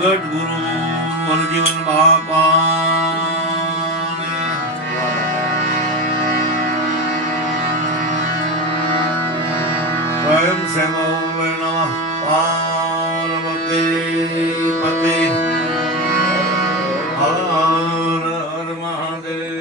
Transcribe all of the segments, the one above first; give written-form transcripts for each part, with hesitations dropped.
પ્રગટ ગુરુ મનજીવન બાપા સ્વયં સેવા નમઃ પાર્વતી પતિ હર હર મહાદેવ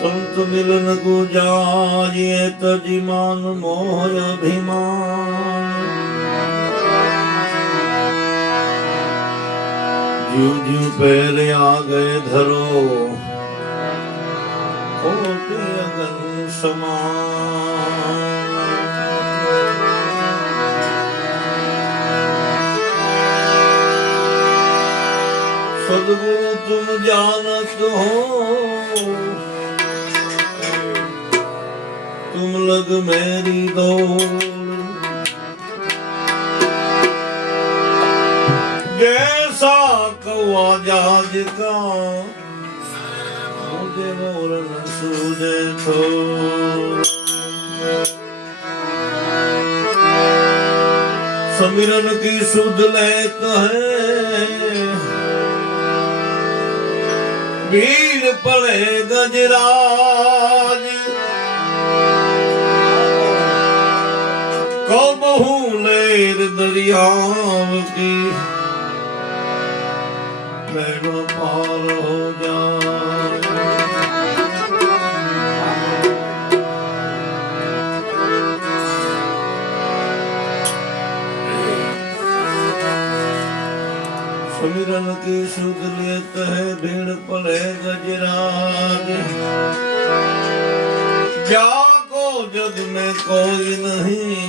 संत मिलन को जाए तजिमान मोह अभिमान ज्यों ज्यों पहले आ गए धरो होते अगन समान सदगुरु तुम जानत हो तुम लग मेरी दौड़ जैसा कौआ जहाज का मुझे मोर न सूझे तो समिरन की सुध लेत है भीड़ पड़े गजराज को बहु लेर दरियाव की बेड़ो पार हो जाए सुमिरन की सुध लेत है भीड़ पड़े गजराज जाको जग में कोई नहीं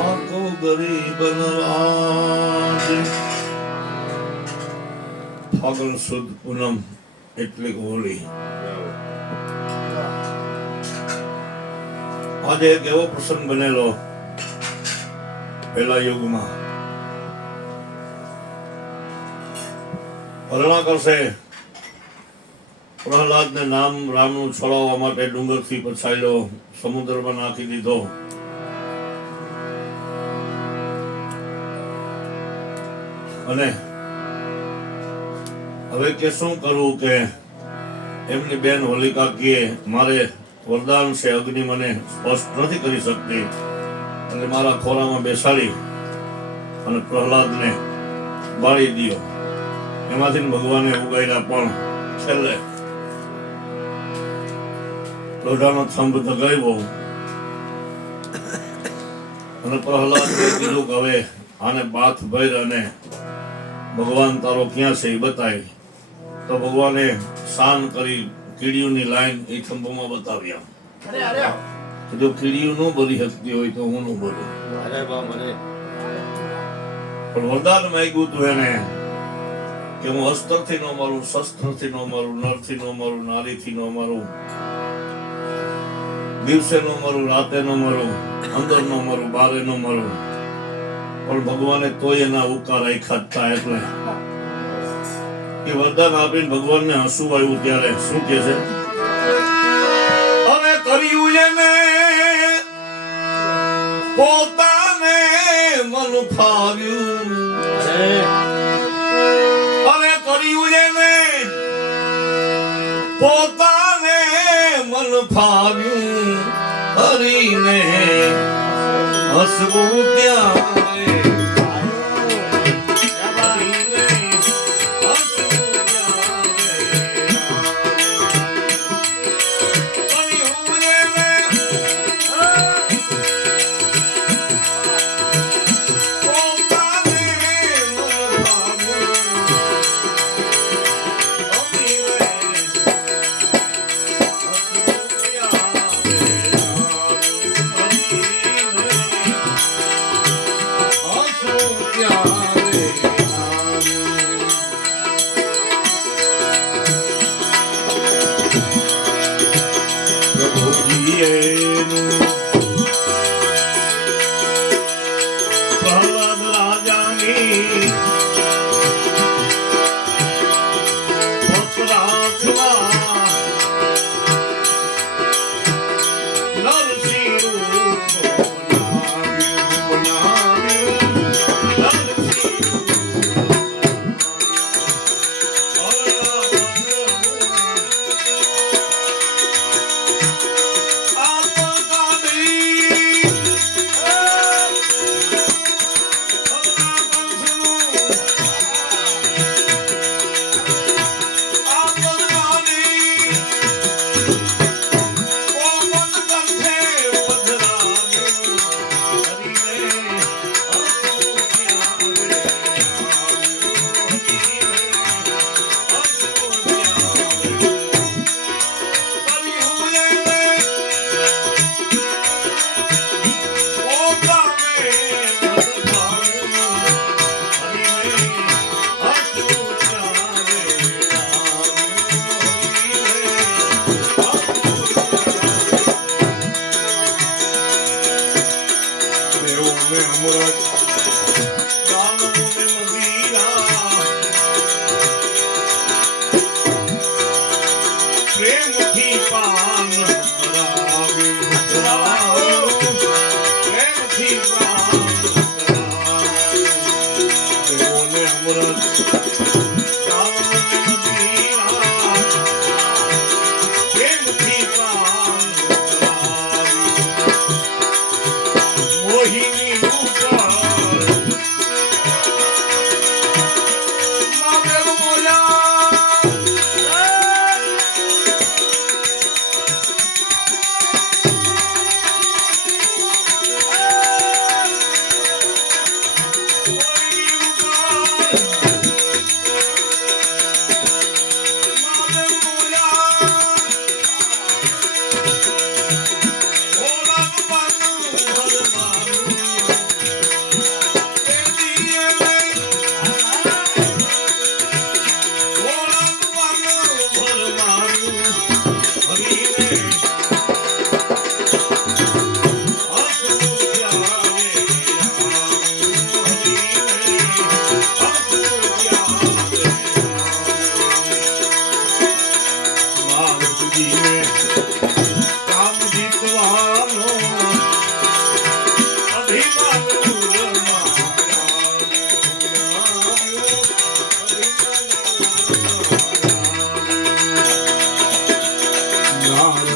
आको गरीब नवाज फागण सुद पूनम એટલે હોળી આજે એક એવો પ્રસંગ બનેલો પહેલા યુગમાં હરણાકર છે પ્રહલાદને નામ રામનું છોડાવવા માટે ડુંગરથી પછાયેલો સમુદ્રમાં નાખી દીધો અને હવે કે શું કરવું કે એમની બેન હોલિકા કહે મારે વરદાન છે અગ્નિ મને સ્પષ્ટ નથી કરી શકતી અને મારા ખોરામાં બેસાડી અને પ્રહલાદને બાળી દીધો એમાંથી ભગવાને ઉગાડ્યા પણ છેલ્લે લોઢાનો થંભ દગાવ્યો અને પ્રહલાદ કીધું કે હવે આને બાથ ભર અને ભગવાન તારો ક્યાં છે એ બતાવી તો ભગવાને શાન કરી કીડીઓની લાઈન એ થંભમાં બતાવ્યા જો કીડીઓ ન બોલી શકતી હોય તો હું ન બોલું પણ વરદાન માંગ્યું હતું એને કે હું અસ્ત્રથી ન મારું શસ્ત્રથી ન મારું નરથી ન મારું નારીથી ન મારું દિવસે ન મારું રાતે ન મારું અંદર ન મારું બારે ન મારું પણ ભગવાને તોય એના ઉકાર રાખ્યા હતા એટલે એ વરદાન આપીને ભગવાનને હસવું આવ્યું ત્યારે શું કે છે અને કર્યું એને પોતાને મન ફાવ્યું અને કર્યું એને પોતાને મન ફાવ્યું હરીને હસવું ત્યાં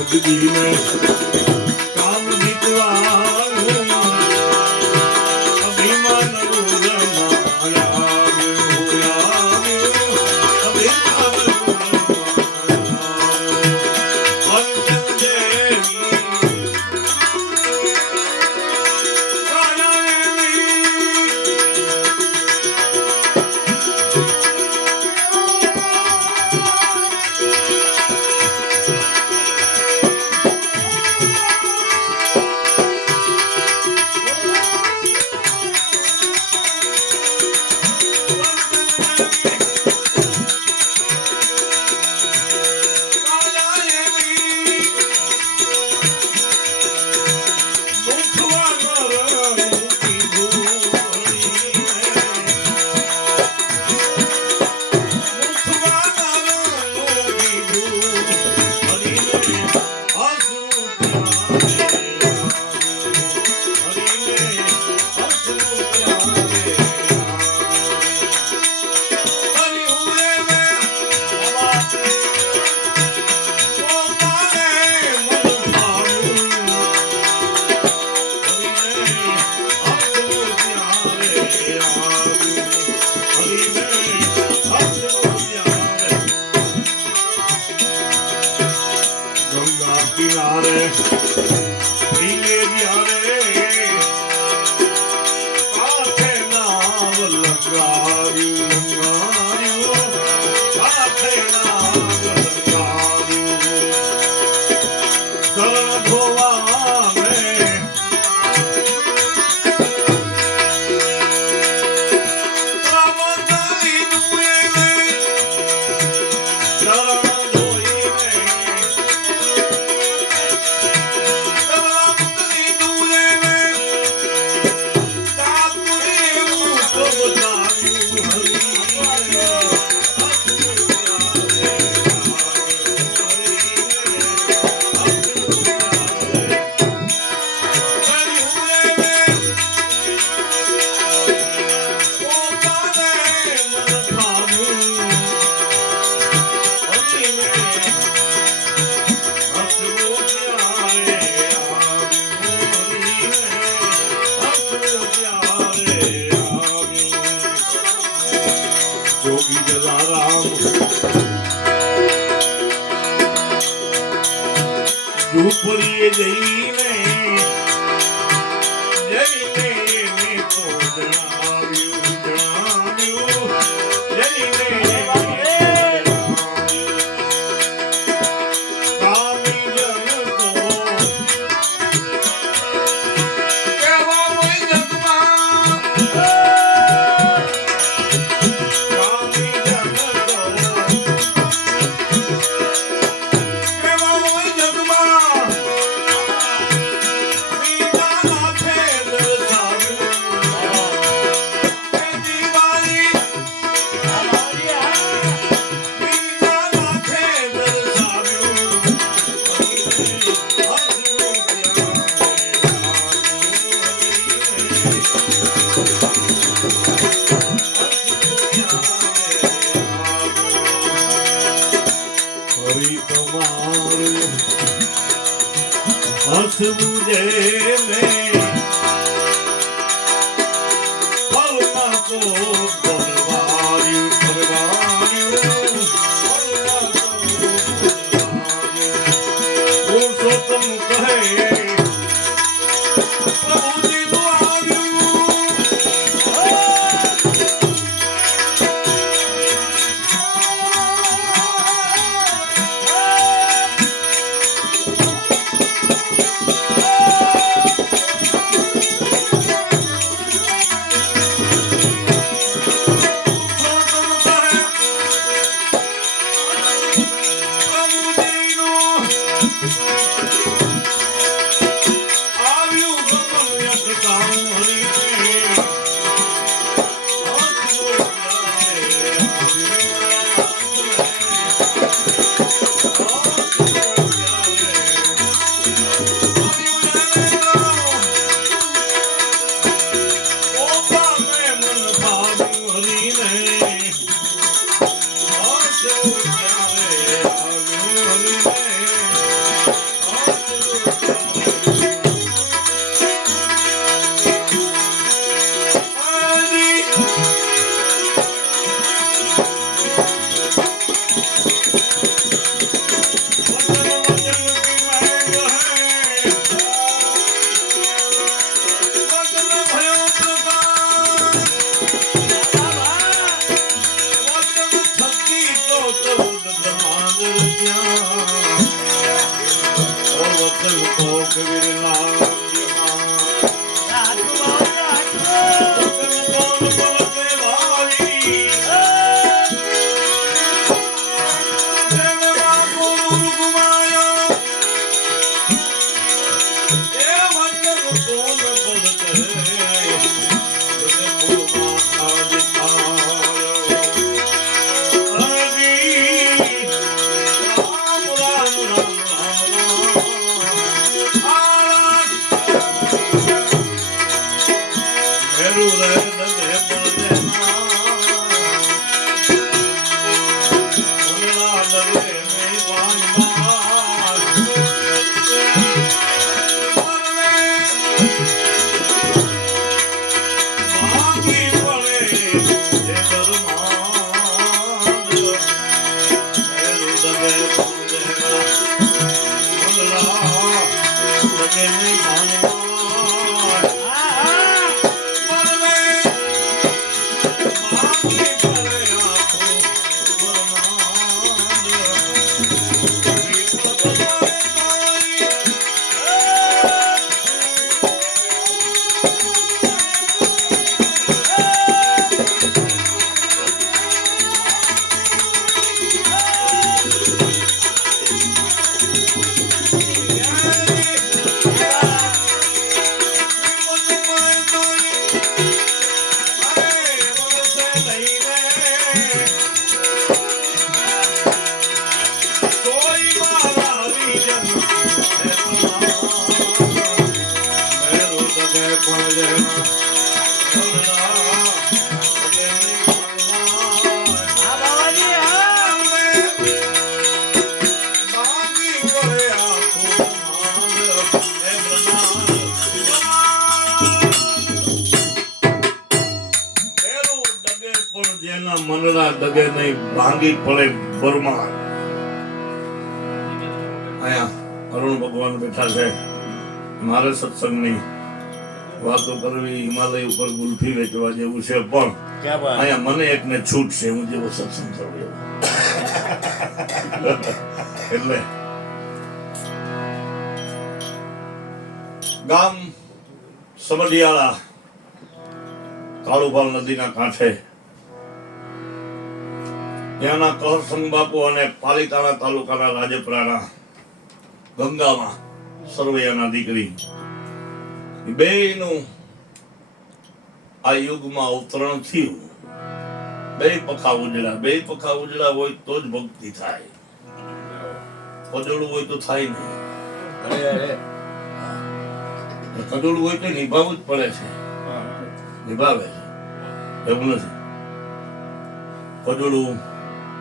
જગદીને કામ જીતવાનું અભિમાન કિનારે પીલે યારે કાઠે નાવ લગાવ્યું કાઠે નાવ લગાવ્યું તરણ ધોવા મેં જોગી જલારામ ઝૂંપડીએ જઈને એને તો જણાવ્યું જઈને કામી જન તો કેવા હોય જગમાં હસવું જેને ફલમાં તો પરવાર્યું પુરુષોત્તમ કહે પ્રભુજી તો વચન તો કબીરના મનના ડગે નહીં ભાંગી પડે બરમાર. અહીંયા અરુણ ભગવાન બેઠા છે. મારે સત્સંગની વાતો કરવી હિમાલય ઉપર ગુલ્ફી વેચવા જેવું છે, પણ અહીંયા મને એકને છૂટ છે, હું જેવો સત્સંગ કરું એવો. એટલે ગામ સમઢિયાળા કાળુભાલ નદીના કાંઠે ત્યાંના કહરસંગ બાપુ અને પાલિતાણા તાલુકાના રાજપરાના ગંગામાં સરવૈયાના દીકરી બેયનું આ યુગમાં અવતરણ થયું. બે પખા ઉજળા હોય તો જ ભક્તિ થાય. કજોડું હોય તો થાય નહીં. કજોડું હોય તો નિભાવવું જ પડે છે, નિભાવે છે, એવું નથી. કજોડું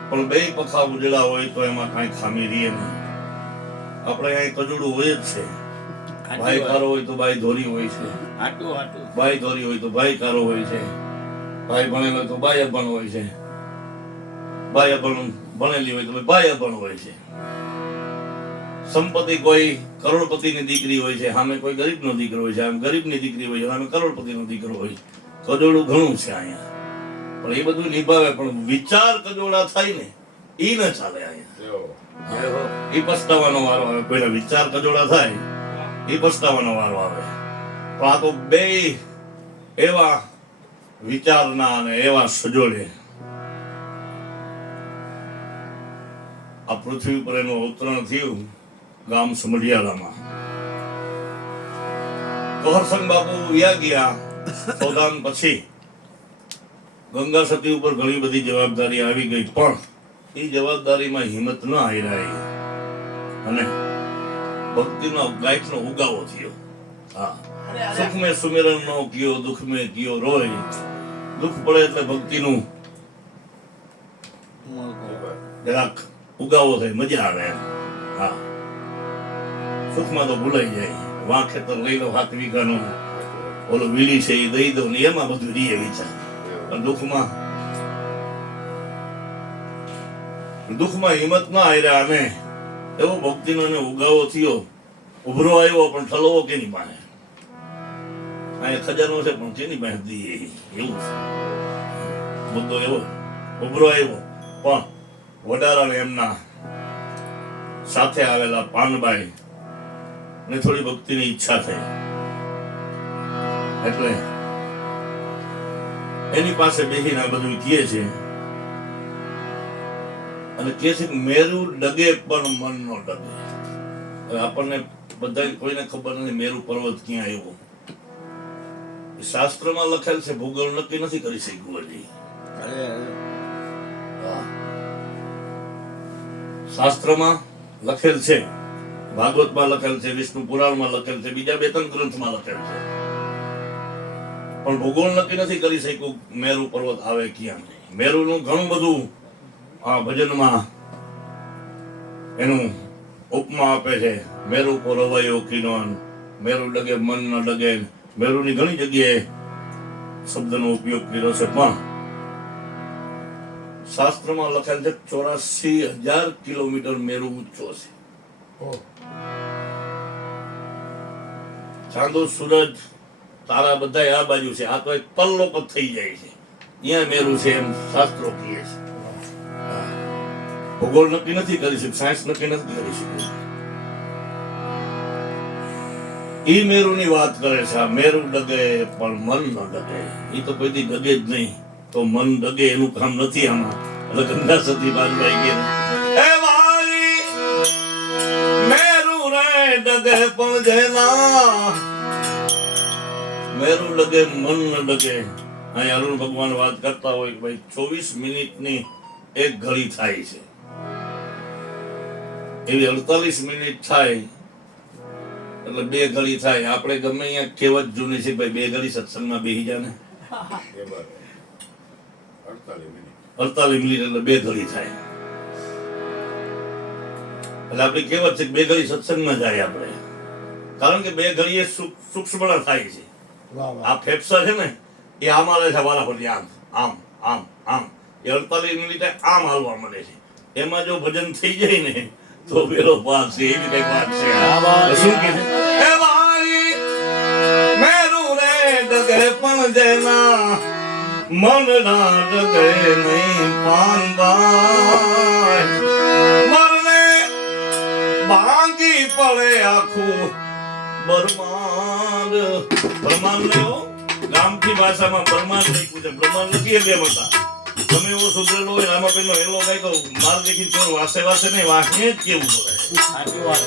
પણ બે પખા ઉજળા હોય તો એમાં કઈ ખામી રહે નહીં. આપણે અહીં કજોડું હોય જ છે. ભાઈ કારો હોય તો ભાઈ ધોરી હોય છે, ભાઈ ધોરી હોય તો ભાઈ કારો હોય છે, ભાઈ ભણેલો હોય તો ભાઈ અભણ હોય છે, ભાઈ અભણ ભણેલી હોય તો ભાઈ અભણ હોય છે. સંપત્તિ કોઈ કરોડપતિની દીકરી હોય છે, સામે કોઈ ગરીબનો દીકરો હોય છે, આમ ગરીબની દીકરી હોય છે, સામે કરોડપતિનો દીકરો હોય. કજોડું ઘણું છે અહીંયા, પણ એ બધું નિભાવે. પણ વિચાર કજોડા થાય ને એ ન ચાલે અહીંયા. એ પસ્તાવાનો વારો આવે. પહેલા વિચાર કજોડા થાય એ પસ્તાવાનો વારો આવે. પણ આ તો બે એવા વિચારના અને એવા સજોડે આ પૃથ્વી પર એનું અવતરણ થયું ગામ સમઢિયાળામાં. કહરસંગ બાપુ વ્યા ગયા સોદાન પછી. ગંગા સતી ઉપર ઘણી બધી જવાબદારી આવી ગઈ, પણ એ જવાબદારીમાં હિંમત ન હારાઈ અને ભક્તિનો ગાંઠનો ઉગાવો થયો. હા, સુખ મેં સુમેરન નો કયો, દુઃખ મેં કયો રોય. દુઃખ પડે એટલે ભક્તિનું જરાક ઉગાવો થાય, મજા આવે. હા, સુખમાં તો ભૂલાઈ જાય. વાં ખેતર લઈ લો 7 વીઘાનું, ઓલો વીડી છે એ દઈ દો ને એમાં બધું રીએ વિચાર. દુઃખમાં હિંમત ના હાર્યા અને એવો ભક્તિનો ઉગાવો થયો. ઉભરો આવ્યો પણ ઠલવો કેની પાસે? આ ખજાનો છે પણ કેની પાસે દઈએ? એવું છે મુદ્દો. એવો ઉભરો આવ્યો પણ વડારા એમના સાથે આવેલા પાનબાઈ ને થોડી ભક્તિની ઈચ્છા થઈ એટલે એની પાસે બેસીને આ બધું કહે છે અને કહે છે કે મેરુ ડગે પણ મન નો ડગે. હવે આપણને બધા કોઈને ખબર નથી મેરુ પર્વત ક્યાં આવ્યો. શાસ્ત્રમાં લખેલ છે, ભૂગોળ નક્કી નથી કરી શક્યું હજી. શાસ્ત્રમાં લખેલ છે, ભાગવતમાં લખેલ છે, વિષ્ણુ પુરાણમાં લખેલ છે, બીજા 2-3 ગ્રંથમાં લખેલ છે, પણ ભૂગોળ નક્કી નથી કરી શક્યું મેરુ પર્વત આવે ક્યાં. મેરુનું ઘણું બધું આ ભજનમાં એનું ઉપમા આપે છે. મેરુ કો રવાયો કિનોન, મેરુ ડગે મન ન ડગે. મેરુની ઘણી જગ્યાએ શબ્દનો ઉપયોગ કર્યો છે, પણ શાસ્ત્રમાં લખેલ છે 84,000 કિલોમીટર મેરુ ઊંચો છે. ચાંદો સૂરજ તારા બધા આ બાજુ છે, આ તો એક પલ્લોક જ થઈ જાય છે. અહીંયા મેરુ છે એમ શાસ્ત્રો કહે છે. ભૂગોળ નક્કી નથી કરી શક્યું, સાયન્સ નક્કી નથી કરી શક્યું. ઈ મેરુની વાત કરે છે. આ મેરુ ડગે પણ મન ન ડગે. ઈ તો કોઈ દી ડગે જ નહીં, તો મન ડગે એનું કામ નથી આમાં. એટલે ગંગા સતી બાજુભાઈ ગયા, એ મારી મેરુ રે ડગે પણ જેના, મેરુ ડગે મન ન ડગે. અહીં અરુણ ભગવાન વાત કરતા હોય કે ભાઈ 24 મિનિટની એક ઘડી થાય છે, એવી 48 મિનિટ થાય એટલે 2 ઘડી થાય. આપણે ગમે અહીંયા કહેવત જૂની છે ભાઈ 2 ઘડી સત્સંગમાં બેસી જા ને, 48 મિનિટ એટલે 2 ઘડી થાય. એટલે આપણી કહેવત છે કે 2 ઘડી સત્સંગમાં જાય આપણે, કારણ કે 2 ઘડીએ સૂક્ષ્મતા થાય છે. આ ફેફસા છે ને એ આમ હાલે છે વારાફરતી, આમ આમ આમ આમ. એ 48 મિનિટે આમ હાલવા મળે છે. એમાં જો ભજન થઈ જાય ને તો પેલો પાસ છે. એવી કઈ વાત છે. શું કે એ મારી મેરુ રે ડગે પણ જેના, મન ના ડગે નહીં પાનબાઈ. મરને ભાંગી પડે આખું બ્રહ્માંડ. બ્રહ્માંડ લેવો ગામથી ભાષામાં બ્રહ્માંડ લખ્યું છે. બ્રહ્માંડ લખીએ બે મતા તમે એવો સુધરેલો હોય રામાપીર નો હેલો કઈ કહું માર દેખી તો વાસે વાસે નહીં વાંચીએ જ કેવું પડે. સાચી વાત.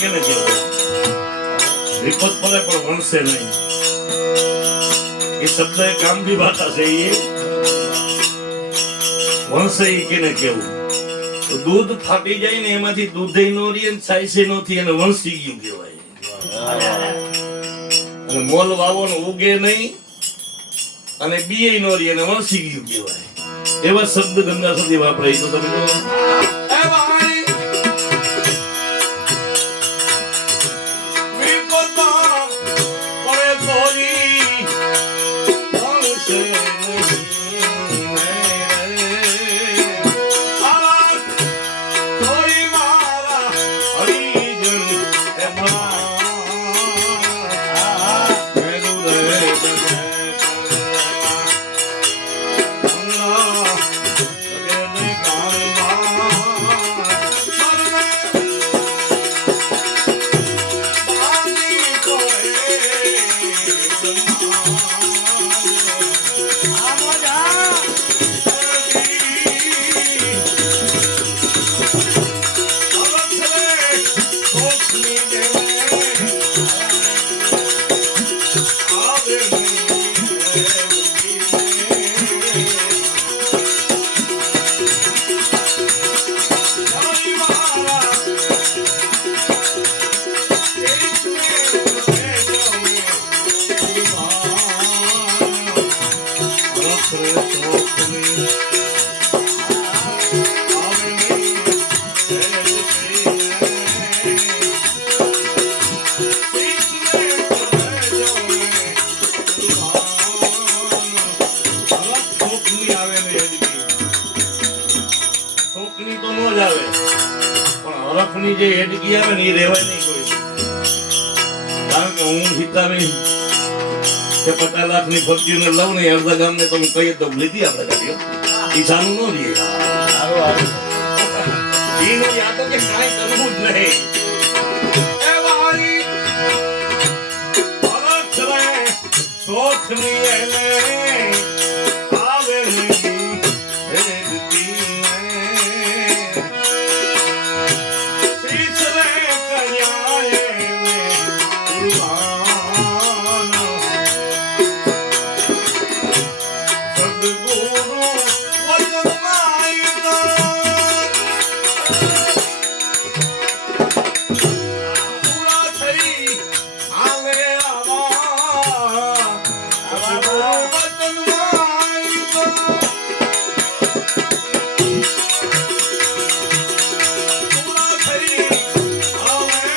કેને કહેવાય? વિપત પડે પણ વણસે નહીં. એ શબ્દ એ કામની ભાષા છે. એ વણસે એ કેને કેવું? તો દૂધ ફાટી જાય ને એમાંથી દૂધે નો રહે ને સાઈસે નો થી એને વણસી ગયું કહેવાય. અને મોલ વાવો ને ઉગે નહીં અને બીએ નો રહે અને વણસી ગયું કહેવાય. એવા શબ્દ ગંગા સુધી વાપરાય. તો તમે જો રફની જે હેડકી આવે ને એ રહેવાય નહીં કોઈ, કારણ કે હું હિતાની કે 50 લાખની ફોર્ચ્યુનર લઉં ને અડધા ગામને તો હું કહીએ તો લીધી આપણે ગાડીઓ ઈશાનું ન રહીએ એનો યાદ કે કાંઈ કરવું જ નહીં. એ વારી પરખ રે શોખની એને આવે નહીં હેડકી શીશ રે કયા એને કુરબાન સદગુરુ વચન માયતા પૂરા થઈ આવે આવા સદગુરુ વચન માયતા પૂરા થઈ આવે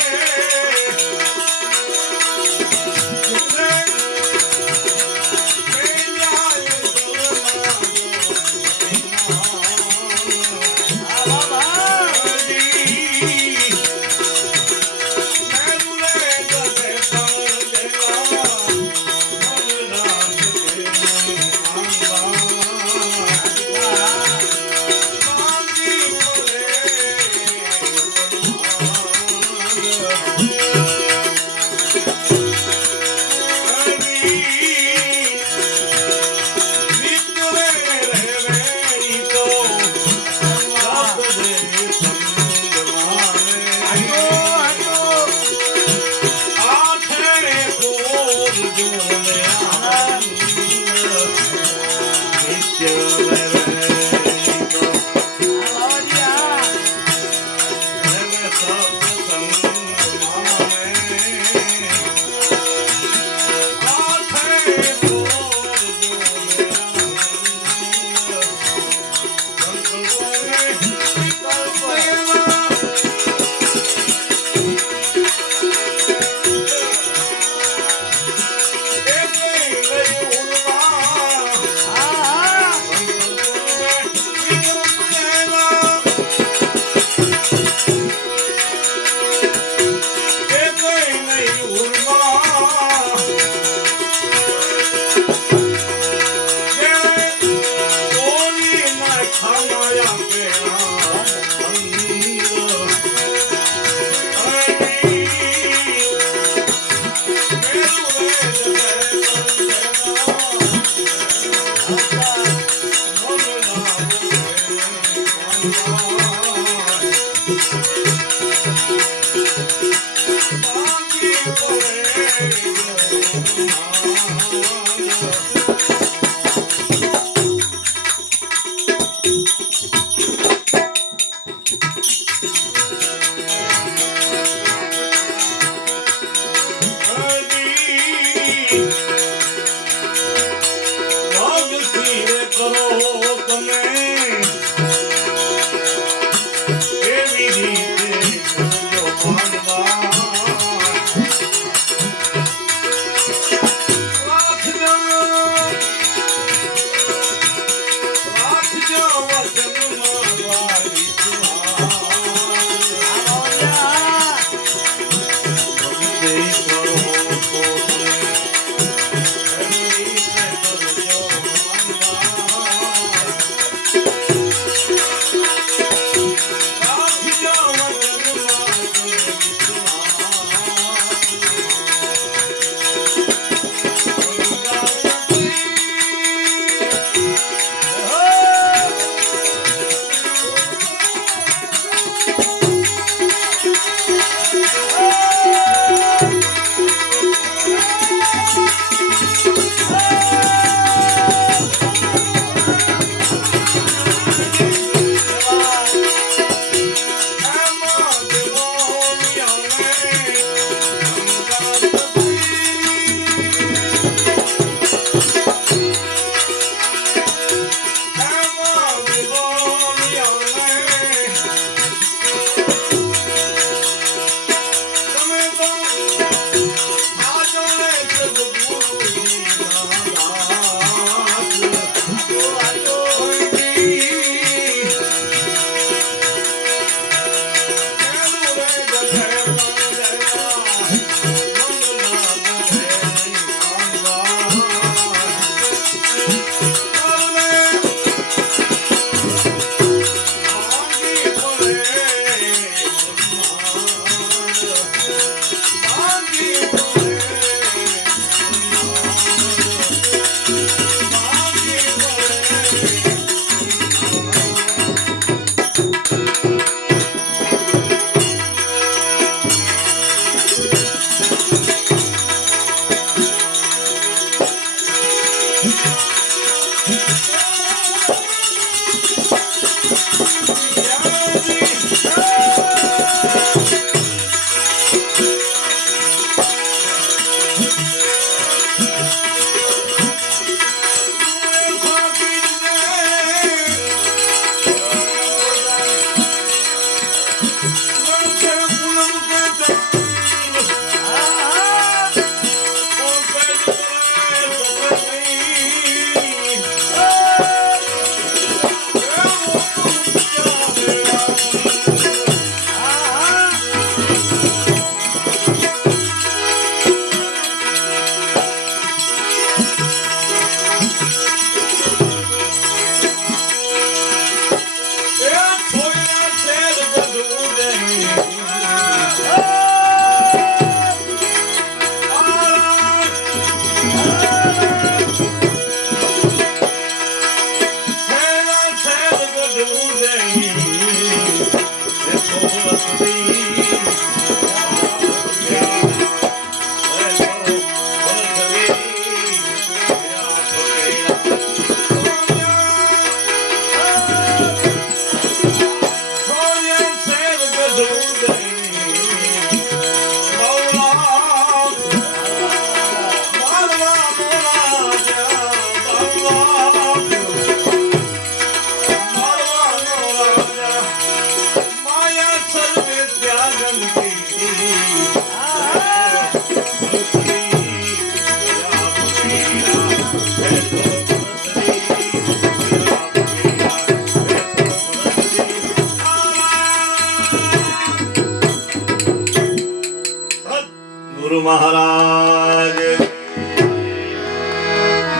ગુરુ મહારાજ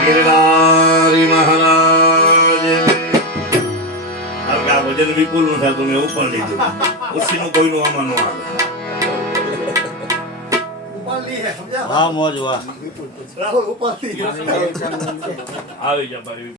ગિરનારી મહારાજ આ વજન વિપુલ નું થતું મેં ઉપર લીધું ઉસીનું કોઈનું આમાં ન આવે વાહ મોજ વાહ ઉપાડી આવી જા ભાઈ